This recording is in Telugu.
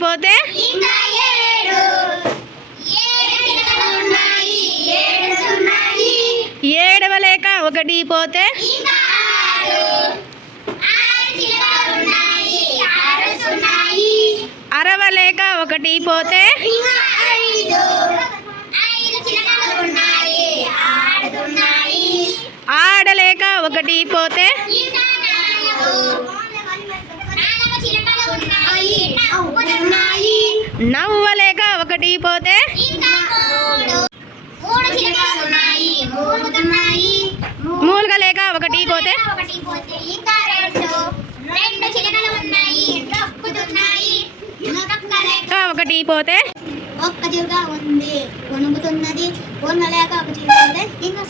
పోతే ఏడవలేక ఒకటి పోతే అరవలేక ఒకటి పోతే ఆడలేక ఒకటి పోతే నవ్వలేక ఒకటి పోతే మూలుగలేక ఒకటి పోతే ఒకటి పోతే ఒక్క చిలుక ఉంది వణుకుతున్నది లేక ఒక చిలుక ఇంకా